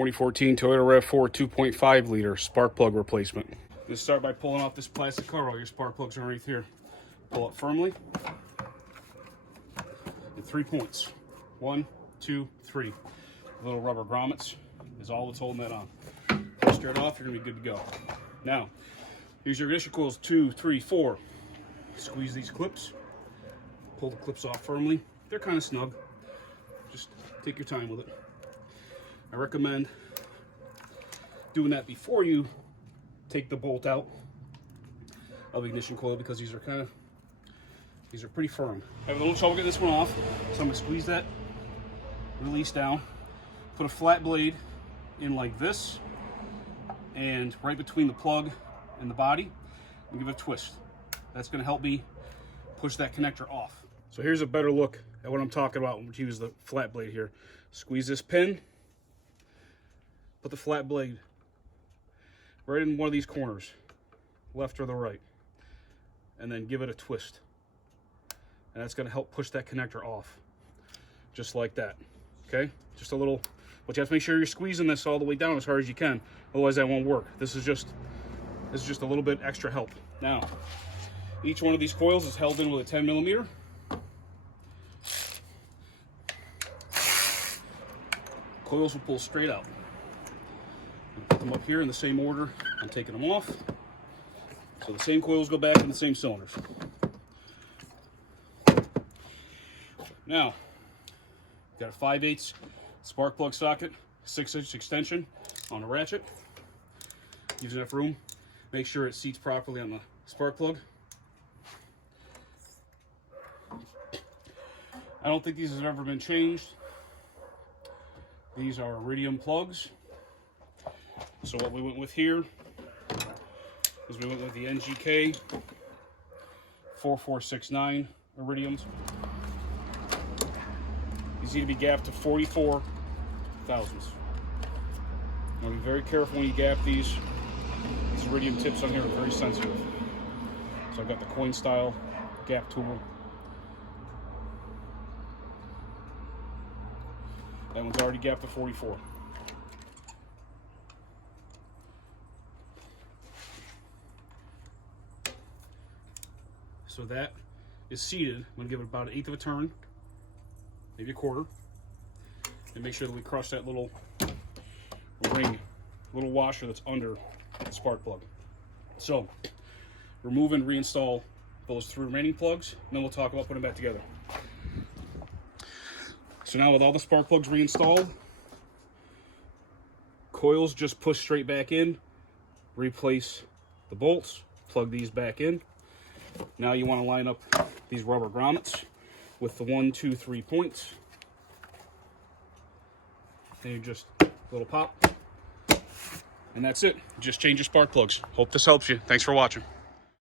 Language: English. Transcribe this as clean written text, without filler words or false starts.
2014 Toyota RAV-4 2.5 liter spark plug replacement. Let's start by pulling off this plastic cover. All your spark plugs are underneath here. Pull it firmly. And 3 points. 1, 2, 3. The little rubber grommets is all that's holding that on. Pull straight off, you're gonna be good to go. Now, here's your ignition coils 2, 3, 4. Squeeze these clips. Pull the clips off firmly. They're kind of snug. Just take your time with it. I recommend doing that before you take the bolt out of the ignition coil, because these are pretty firm. I have a little trouble getting this one off, so I'm gonna squeeze that release down, put a flat blade in like this, and right between the plug and the body, and give it a twist. That's gonna help me push that connector off. So here's a better look at what I'm talking about when we use the flat blade here. Squeeze this pin, put the flat blade right in one of these corners, left or the right, and then give it a twist. And that's gonna help push that connector off, just like that, okay? Just a little, but you have to make sure you're squeezing this all the way down as hard as you can, otherwise that won't work. This is just a little bit extra help. Now, each one of these coils is held in with a 10 millimeter. Coils will pull straight out. Put them up here in the same order I'm taking them off. So the same coils go back in the same cylinders. Now, got a 5/8 spark plug socket, 6-inch extension on the ratchet. Gives enough room. Make sure it seats properly on the spark plug. I don't think these have ever been changed. These are iridium plugs. So what we went with here is we went with the NGK 4469 iridiums. These need to be gapped to 44 thousandths. Now be very careful when you gap these. These iridium tips on here are very sensitive. So I've got the coin style gap tool. That one's already gapped to 44. So that is seated. I'm going to give it about 1/8 of a turn, maybe 1/4, and make sure that we crush that little ring, little washer that's under the spark plug. So remove and reinstall those 3 remaining plugs, and then we'll talk about putting them back together. So now with all the spark plugs reinstalled, coils just push straight back in, replace the bolts, plug these back in. Now you want to line up these rubber grommets with the 1, 2, 3 points. And you just a little pop. And that's it. Just change your spark plugs. Hope this helps you. Thanks for watching.